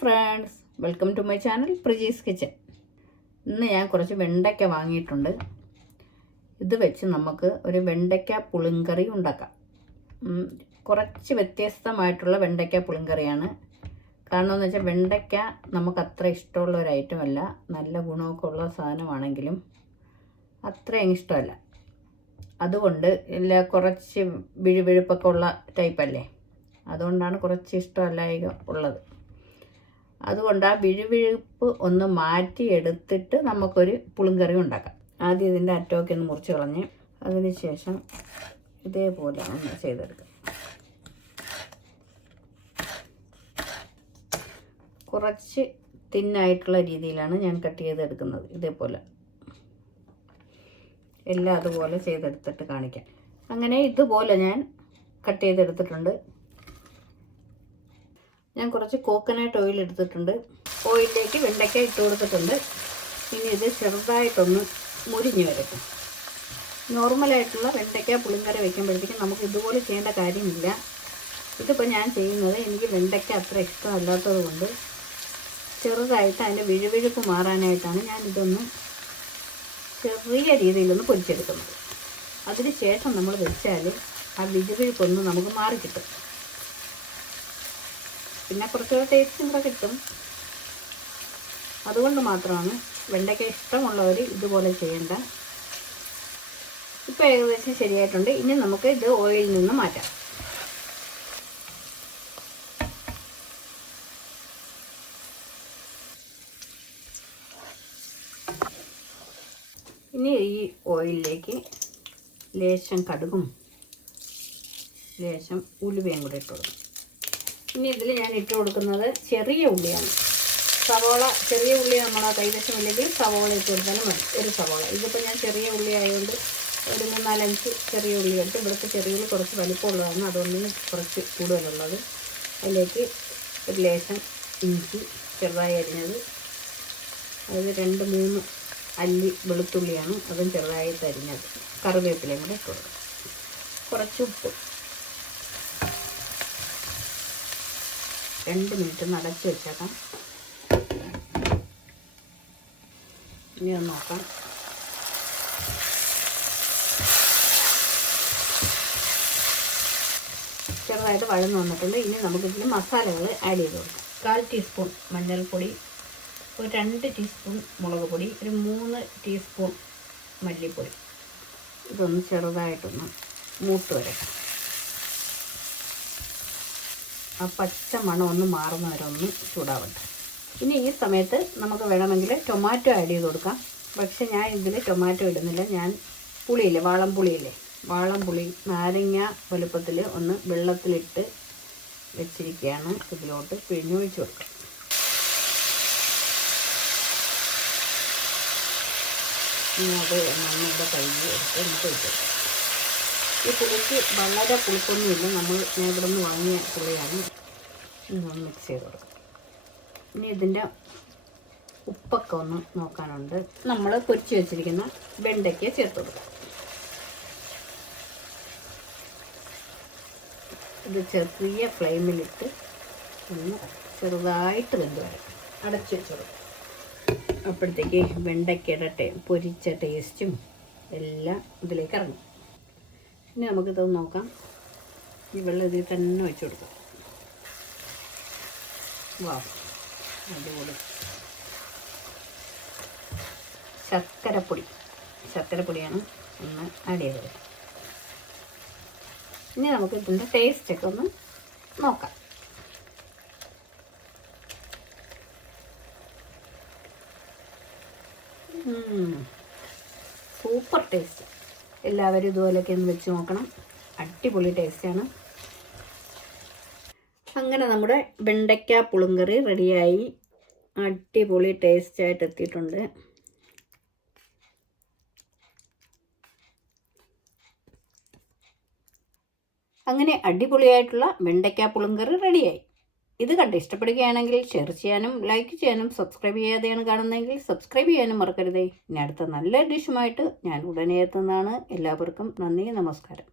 Friends welcome to my channel Preji's kitchen ഇന്ന് ഞാൻ കുറച്ച് വെണ്ടയ്ക്ക വാങ്ങിയിട്ടുണ്ട്. ഇത് വെച്ച് നമുക്ക് ഒരു വെണ്ടയ്ക്ക പുളിങ്കറി ഉണ്ടാക്കാം. കുറച്ച് വ്യത്യസ്തമായിട്ടുള്ള വെണ്ടയ്ക്ക പുളിങ്കറിയാണ്. കാരണം എന്ന് വെച്ചാൽ വെണ്ടയ്ക്ക നമുക്ക് അത്ര ഇഷ്ടമുള്ള ഒരു ഐറ്റം അല്ല. നല്ല ഗുണമൊക്കെ ഉള്ള സാധനമാണെങ്കിലും അത്രയും ഇഷ്ടമല്ല. അതുകൊണ്ട് ഇല്ല കുറച്ച് വിഴുവിഴുപ്പൊക്കെ ഉള്ള ടൈപ്പല്ലേ അതുകൊണ്ടാണ് കുറച്ച് ഇഷ്ടമല്ല ഉള്ളത്. അതുകൊണ്ട് ആ വിഴുവിഴുപ്പ് ഒന്ന് മാറ്റി എടുത്തിട്ട് നമുക്കൊരു പുളിങ്കറി ഉണ്ടാക്കാം. ആദ്യം ഇതിന്റെ അറ്റമൊക്കെ ഒന്ന് മുറിച്ച് കളഞ്ഞ് അതിന് ശേഷം ഇതേപോലെ ഒന്ന് ചെയ്തെടുക്കാം കുറച്ച് തിന്നായിട്ടുള്ള രീതിയിലാണ് ഞാൻ കട്ട് ചെയ്തെടുക്കുന്നത് ഇതേപോലെ. എല്ലാം അതുപോലെ ചെയ്തെടുത്തിട്ട് കാണിക്കാം. അങ്ങനെ ഇതുപോലെ ഞാൻ കട്ട് ചെയ്തെടുത്തിട്ടുണ്ട്. ഞാൻ കുറച്ച് കോക്കനട്ട് ഓയിൽ എടുത്തിട്ടുണ്ട്. ഓയിലിലേക്ക് വെണ്ടയ്ക്ക ഇട്ട് കൊടുത്തിട്ടുണ്ട്. ഇനി ഇത് ചെറുതായിട്ടൊന്ന് മുരിഞ്ഞ് വരട്ടെ. നോർമലായിട്ടുള്ള വെണ്ടയ്ക്ക പുളിങ്കറി വയ്ക്കുമ്പോഴത്തേക്കും നമുക്ക് ഇതുപോലെ ചെയ്യേണ്ട കാര്യമില്ല. ഇതിപ്പോൾ ഞാൻ ചെയ്യുന്നത് എനിക്ക് വെണ്ടയ്ക്ക അത്ര ഇഷ്ടമല്ലാത്തത് കൊണ്ട് ചെറുതായിട്ട് അതിന്റെ വിഴുവിഴുപ്പ് മാറാനായിട്ടാണ് ഞാൻ ഇതൊന്ന് ചെറിയ രീതിയിലൊന്ന് പൊരിച്ചെടുക്കുന്നത്. അതിന് ശേഷം നമ്മൾ വെച്ചാൽ ആ വിഴുവിഴുപ്പൊന്ന് നമുക്ക് മാറി കിട്ടും പിന്നെ കുറച്ചുകൂടെ ടേസ്റ്റും കൂടെ കിട്ടും. അതുകൊണ്ട് മാത്രമാണ് വെണ്ടയ്ക്ക ഇഷ്ടമുള്ളവർ ഇതുപോലെ ചെയ്യേണ്ട. ഇപ്പോൾ ഏകദേശം ശരിയായിട്ടുണ്ട്. ഇനി നമുക്ക് ഇത് ഓയിലിൽ നിന്ന് മാറ്റാം. ഇനി ഈ ഓയിലിലേക്ക് ലേശം കടുകും ലേശം ഉലുവയും കൂടെ ഇട്ട് കൊടുക്കും. ഇനി ഇതിൽ ഞാൻ ഇട്ട് കൊടുക്കുന്നത് ചെറിയ ഉള്ളിയാണ്. സവോള ചെറിയ ഉള്ളി നമ്മളെ കൈവശമില്ലെങ്കിൽ സവോള ഇട്ട് കൊടുത്താലും മതി. ഒരു സവോള. ഇതിപ്പോൾ ഞാൻ ചെറിയ ഉള്ളി ആയതുകൊണ്ട് ഒരു മൂന്നാലഞ്ച് ചെറിയ ഉള്ളി എടുത്ത് ഇവിടുത്തെ ചെറിയ ഉള്ളി കുറച്ച് വലിപ്പമുള്ളതാണ്. അതുകൊണ്ടിന് കുറച്ച് കൂടുതലുള്ളത്. അതിലേക്ക് ഒരു ലേശം ഇഞ്ചി ചെറുതായി അരിഞ്ഞത്. അത് രണ്ട് മൂന്ന് അല്ലി വെളുത്തുള്ളിയാണ് അതും ചെറുതായിട്ട് അരിഞ്ഞത്. കറിവേപ്പിലയും കൂടെ ഇട്ട് കൊടുക്കും. കുറച്ച് ഉപ്പ്. രണ്ട് മിനിറ്റ് നടച്ച് വെച്ചേക്കാം. ഇനി ഒന്ന് നോക്കാം. ചെറുതായിട്ട് വഴന്ന് വന്നിട്ടുണ്ട്. ഇനി നമുക്ക് നമുക്കിതിൽ മസാലകൾ ആഡ് ചെയ്ത് കൊടുക്കാം. കാൽ ടീസ്പൂൺ മഞ്ഞൾപ്പൊടി ഒരു രണ്ട് ടീസ്പൂൺ മുളക് പൊടി ഒരു മൂന്ന് ടീസ്പൂൺ മല്ലിപ്പൊടി. ഇതൊന്ന് ചെറുതായിട്ടൊന്ന് മൂത്ത് വരട്ടെ. ആ പച്ച മണം ഒന്ന് മാറുന്ന വരെ ഒന്ന് ചൂടാവട്ടെ. ഇനി ഈ സമയത്ത് നമുക്ക് വേണമെങ്കിൽ ടൊമാറ്റോ ആഡ് ചെയ്ത് കൊടുക്കാം. പക്ഷേ ഞാൻ ഇതിൽ ടൊമാറ്റോ ഇടുന്നില്ല. ഞാൻ പുളിയില്ലേ? വാളം പുളിയില്ലേ? വാളം പുളി നാരങ്ങ വലുപ്പത്തിൽ ഒന്ന് വെള്ളത്തിലിട്ട് വെച്ചിരിക്കുകയാണ് ഇതിലോട്ട് പിഴിഞ്ഞൊഴിച്ച് കൊടുക്കാം. ഇനി അത് നന്നിവിടെ കഴുകി എടുത്ത് നമുക്ക് കൊടുക്കാം. ഈ പുളിക്ക് വളരെ പുളിപ്പൊന്നുമില്ല. നമ്മൾ ഇവിടെ നിന്ന് വാങ്ങിയ പുളിയാണ്. ഇതൊന്ന് മിക്സ് ചെയ്ത് കൊടുക്കാം. ഇനി ഇതിന്റെ ഉപ്പൊക്കെ ഒന്ന് നോക്കാനുണ്ട്. നമ്മൾ പൊരിച്ച് വെച്ചിരിക്കുന്ന വെണ്ടയ്ക്ക ചേർത്ത് കൊടുക്കാം. ഇത് ചെറിയ ഫ്ലെയിമിലിട്ട് ഒന്ന് ചെറുതായിട്ട് വെന്ത് വരാം അടച്ചു വെച്ച് കൊടുക്കാം. അപ്പോഴത്തേക്ക് വെണ്ടയ്ക്കയുടെ പൊരിച്ച ടേസ്റ്റും എല്ലാം ഇതിലേക്ക് ഇറങ്ങും. ഇനി നമുക്കിത് നോക്കാം. ഈ വെള്ളം ഇതിൽ തന്നെ വെച്ച് കൊടുക്കാം. വാ ശർക്കരപ്പൊടി. ശർക്കരപ്പൊടിയാണ് ഒന്ന് ആഡ് ചെയ്തത്. ഇനി നമുക്ക് ഇതിന്റെ ടേസ്റ്റൊക്കെ ഒന്ന് നോക്കാം. സൂപ്പർ ടേസ്റ്റ് എല്ലാവരും ഇതുപോലെയൊക്കെ ഒന്ന് വെച്ച് നോക്കണം. അടിപൊളി ടേസ്റ്റാണ് അങ്ങനെ നമ്മുടെ വെണ്ടയ്ക്ക പുളുങ്കറി റെഡിയായി. അടിപൊളി ടേസ്റ്റായിട്ട് എത്തിയിട്ടുണ്ട്. അങ്ങനെ അടിപൊളിയായിട്ടുള്ള വെണ്ടയ്ക്ക പുളുങ്കറി റെഡിയായി. ഇത് കണ്ട് ഇഷ്ടപ്പെടുകയാണെങ്കിൽ ഷെയർ ചെയ്യാനും ലൈക്ക് ചെയ്യാനും സബ്സ്ക്രൈബ് ചെയ്യാതെയാണ് കാണുന്നതെങ്കിൽ സബ്സ്ക്രൈബ് ചെയ്യാനും മറക്കരുതേ. ഇനി അടുത്ത നല്ല ഡിഷുമായിട്ട് ഞാൻ ഉടനെ എത്തുന്നതാണ്. എല്ലാവർക്കും നന്ദി നമസ്കാരം.